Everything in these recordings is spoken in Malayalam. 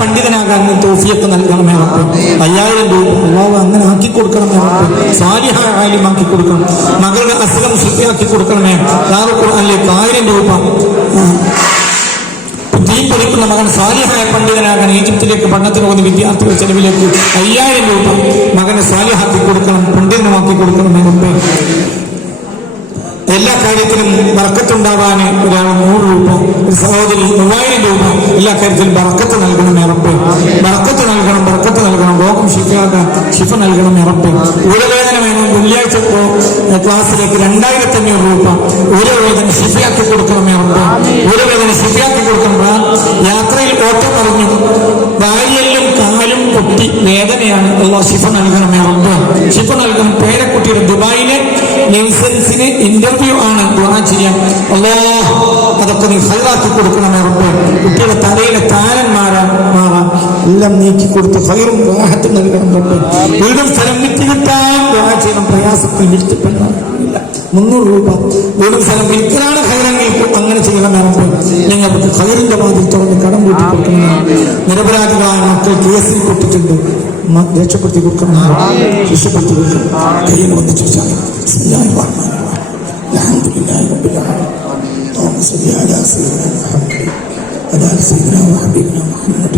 പണ്ഡിതനാകാൻ തോഫിയൊക്കെ നൽകണമേ അയ്യായിരം രൂപ അള്ളാഹു അങ്ങനെ ആക്കി കൊടുക്കണമേ റബ്ബേ സാലിഹായ ആയാലും ആക്കി കൊടുക്കണം. മകളുടെ അസുഖം ശുദ്ധിയാക്കി കൊടുക്കണമേ ഖുർആനിലേക്ക് ആയിരം രൂപ. ദീൻ പഠിക്കുന്ന മകൻ സാലിഹായ പണ്ഡിതനാകാൻ ഈജിപ്തിലേക്ക് പഠനത്തിന് പോകുന്ന വിദ്യാർത്ഥികളുടെ ചെലവിലേക്ക് അയ്യായിരം രൂപ മകനെ സാലിഹാക്കി കൊടുക്കണം പണ്ഡിതനുമാക്കി കൊടുക്കണം എന്നൊക്കെ കാര്യത്തിലും വറക്കത്തുണ്ടാവാൻ ഒരാൾ നൂറ് രൂപ ഒരു സഹോദരി മൂവായിരം രൂപ എല്ലാ കാര്യത്തിലും വറക്കത്ത് നൽകണം ഇറപ്പ് വറക്കത്ത് നൽകണം വറക്കത്ത് നൽകണം രോഗം ശിഫയാകാൻ ശിഫ നൽകണം ഇറപ്പ് ഊരവേദന വേണം വെള്ളിയാഴ്ച ക്ലാസ്സിലേക്ക് രണ്ടായിരത്തി അഞ്ഞൂറ് രൂപ. ഊരവേദന ശിഫയാക്കി കൊടുക്കണം ഇറപ്പ് ഊരവേദന ശിഫയാക്കി കൊടുക്കണം. യാത്രയിൽ ഓട്ടം പറഞ്ഞു വാരിയെല്ലും കാലും പൊട്ടി വേദനയാണ് അള്ളാഹ് ശിഫ നൽകണം ഇറപ്പ് ശിഫ നൽകണം പേരക്കുട്ടിയുടെ ദുബായിലെ ലൈസൻസിന് ഇന്റർവ്യൂ ആണ് ചെയ്യാം. അല്ലോ അതൊക്കെ നീ ഹൈറാക്കി കൊടുക്കണമേ റബ്ബേ. കുട്ടിയുടെ തലയിലെ താരന്മാരാ മാറാൻ എല്ലാം നീക്കി കൊടുത്ത് ഹൈറും വിവാഹത്തിന് നൽകണം റബ്ബേ. വീടും സ്ഥലം വിറ്റ് കിട്ടാൻ വിവാഹം ചെയ്യണം. പ്രയാസത്തിൽ വിൽക്കപ്പെടാൻ മുന്നൂറ് രൂപ. വീടും സ്ഥലം വിൽക്കലാണ് ഹൈറെങ്കിൽ അങ്ങനെ ചെയ്യണം റബ്ബേ. നിങ്ങൾക്ക് ഹൈറിന്റെ വാതിൽ തുറന്ന് കടം കൂട്ടി കൊടുക്കണം. നിരപരാധികളായ മക്കൾ കേസിൽ പെട്ടിട്ടുണ്ട്. രക്ഷപ്പെടുത്തി കൊടുക്കണം. രക്ഷപ്പെടുത്തി കൊടുക്കണം. കയ്യിൽ വന്ന് ചോദിച്ചാൽ ബിസ്മില്ലാഹിർ റഹ്മാനിർ റഹീം. അൽഹംദുലില്ലാഹി റബ്ബിൽ ആലമീൻ. اللهم صل على سيدنا محمد وعلى آل سيدنا وحبيبنا محمد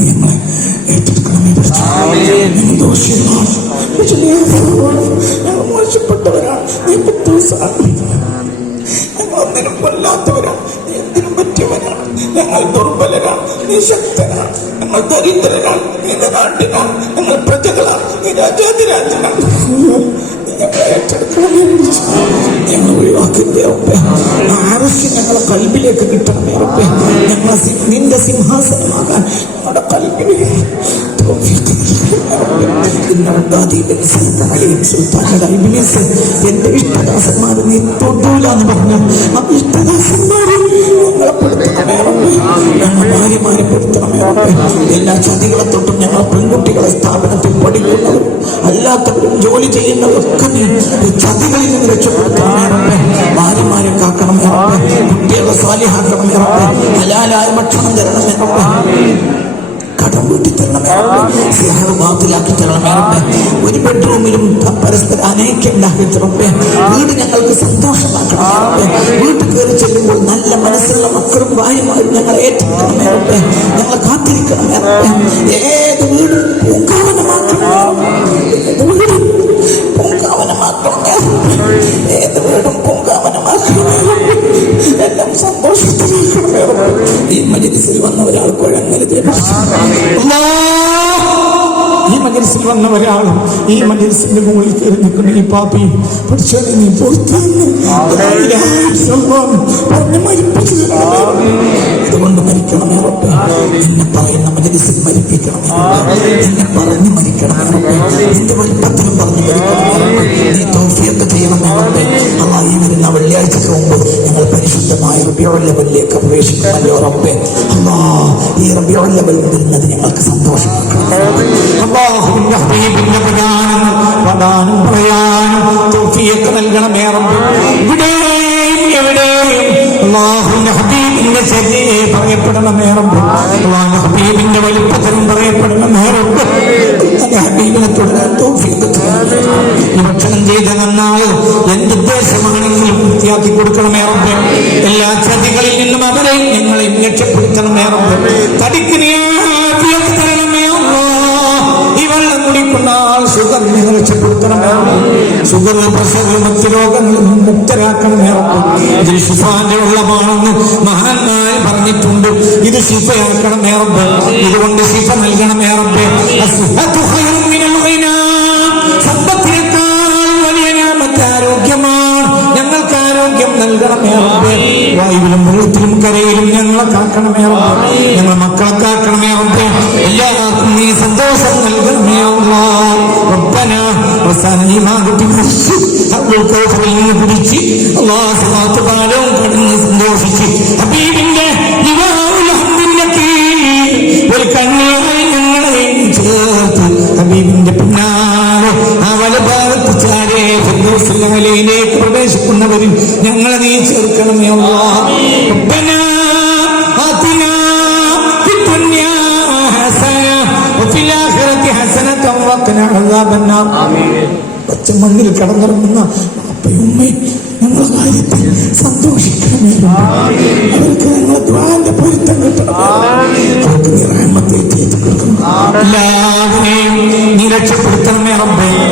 ഞങ്ങളെ ഏറ്റെടുക്കണമേ പഠിച്ചു ഞങ്ങൾ ദോഷികളാണ് പക്ഷേ നീ അഫ്വാണ്. ഞങ്ങൾ മോശപ്പെട്ടവരാണ് നീ കുത്തൂസാണ് ഞങ്ങൾ ഒന്നിനും കൊല്ലാത്തവരാണ് നീ എന്തിനും പറ്റിയവരാണ് ഞങ്ങൾ ദുർബലരാണ് നീ ശക്തനാണ് ഞങ്ങൾ ദരിദ്രരാണ് നീ നാട്ടിനാണ് ഞങ്ങൾ പ്രജകളാണ് നീ രാജാതിരാജനാണ് ഒഴിവാക്കിന്റെ ഒപ്പേ ആരൊക്കെ ഞങ്ങളെ കൽബിലേക്ക് കിട്ടണമേ ഒപ്പേ ഞങ്ങളെ നിന്റെ സിംഹാസനമാകാൻ ഞങ്ങളുടെ ഇബ്ലീസ് എന്റെ ഇഷ്ടദാസന്മാർ നീ തൊടൂല എന്ന് പറഞ്ഞു ആ ഇഷ്ടദാസന്മാരെ ഞങ്ങളെ പെടുത്തണമേ. ഞങ്ങൾ ഭാര്യമാരെ പെടുത്തണമേ എല്ലാ ചതികളെ തൊട്ടും ഞങ്ങൾ പെൺകുട്ടികളെ സ്ഥാപനത്തിൽ പഠിക്കുന്നവരും അല്ലാത്തവരും ജോലി ചെയ്യുന്നവരൊക്കെ നീ ചതികളിൽ നിന്ന് രക്ഷപ്പെടുത്തണമേ കുട്ടികളെ സ്വാലിഹാക്കണമേ റബ്ബേ. ഹലാലായ ഭക്ഷണം തരണമേ റബ്ബേ. കടം വീട്ടി തരണമേ. സിഹാറ് ബാത്തിലാക്കി തരണമേ. ഒരു ബെഡ്റൂമിലും പരസ്പരം അനേക്കം ഉണ്ടാക്കി തരണമേ വീട് ഞങ്ങൾക്ക് സന്തോഷമാക്കണമേ. വീട്ടിൽ കയറി ചെല്ലുമ്പോൾ നല്ല മനസ്സുള്ള മക്കളും ഭാര്യമാരും ഞങ്ങൾ ഏറ്റെടുക്കണമേ. ഞങ്ങളെ കാത്തിരിക്കണമേ ഏത് വീടും പൂങ്കാവനമാക്കണമേ മജലിസിൽ വന്ന ഒരാളും ഈ മജലിസിന്റെ മുകളിൽ കയറി നിൽക്കുന്ന. ഈ പാപ്പിയും പഠിച്ചോനെ നീ പുറത്തുനിന്ന് പറഞ്ഞ് മരിപ്പിച്ചു. തരണമേ. അതുകൊണ്ട് മരിക്കണമേ റബ്ബേ എന്നെ പറയുന്ന മജലിസിൽ മരിപ്പിക്കണമേ. എന്നെ പറഞ്ഞ് മരിക്കണമേ റബ്ബേ എന്റെ വലിപ്പത്തിലും പറഞ്ഞ് മരിക്കണമേ നീ തോഫിയൊക്കെ ചെയ്യണമേ റബ്ബേ ഈ വരുന്ന വെള്ളിയാഴ്ചക്ക് മുമ്പ് ഞങ്ങൾ പരിശുദ്ധമായ പ്രവേശിക്കണമല്ലോ റബ്ബേ ഈ വരുന്നത് ഞങ്ങൾക്ക് സന്തോഷം പ്രധാനം പറയാനും തോഫിയൊക്കെ നൽകണമേ ഇവിടെയും എവിടെയും ഭക്ഷണം ചെയ്ത നന്നാൾ എന്ത് ഉദ്ദേശമാണെങ്കിലും പൂർത്തിയാക്കി കൊടുക്കണമേ എല്ലാ ചതികളിൽ നിന്നും അവരെ ഞങ്ങളെ രക്ഷപ്പെടുത്തണമേ ഏറെ തടിക്ക് നീ ഷുഗർ നിങ്ങൾ രക്ഷപ്പെടുത്തണമേ ഷുഗർ പ്രഷർ മറ്റു രോഗങ്ങളിൽ നിന്ന് മുക്തരാക്കണമേ ഇതിൽ ഷിഫാന്റെ ഉള്ളമാണെന്ന് മഹാന്മാർ പറഞ്ഞിട്ടുണ്ട്. ഇത് ശിഫയാക്കണമേ റബ്ബ് ഇതുകൊണ്ട് ശിഫ നൽകണമേ റബ്ബ് ഞങ്ങൾക്ക് ആരോഗ്യം റബ്ബേ വായുവിലും വെള്ളത്തിലും കരയിലും ഞങ്ങളെ കാക്കണമേ റബ്ബേ ഞങ്ങളെ മക്കളെ കാക്കണമേ റബ്ബേ എല്ലാവർക്കും നീ സന്തോഷം റബ്ബന ഈമാകുട്ടി കുറിച്ച് അബ്ദുൽ കോഫറിൽ നിന്ന് കുടിച്ച് അള്ളാഹുമാത്ത് കാലവും കടന്ന് സന്തോഷിച്ച് ഹബീബിന്റെ ഒരു കണ്ണായി ഞങ്ങളെ ചേർത്ത് ഹബീബിന്റെ പിന്നാലെ ആ വലഭാഗത്ത് ചാരേ ഫിറോസിലേക്ക് പ്രവേശിക്കുന്നവരിൽ ഞങ്ങളെ നീ ചേർക്കണമേ അള്ളാഹ്. حسنة وقنا عذاب النار آمين മണ്ണിൽ കടന്നിറങ്ങുന്ന ഉമ്മയും സന്തോഷിക്കണമേ അവർക്ക് ഞങ്ങളെ ദ്വാന്റെ പൊരുത്തം കിട്ടണം. എല്ലാവരെയും നീ അമീൻ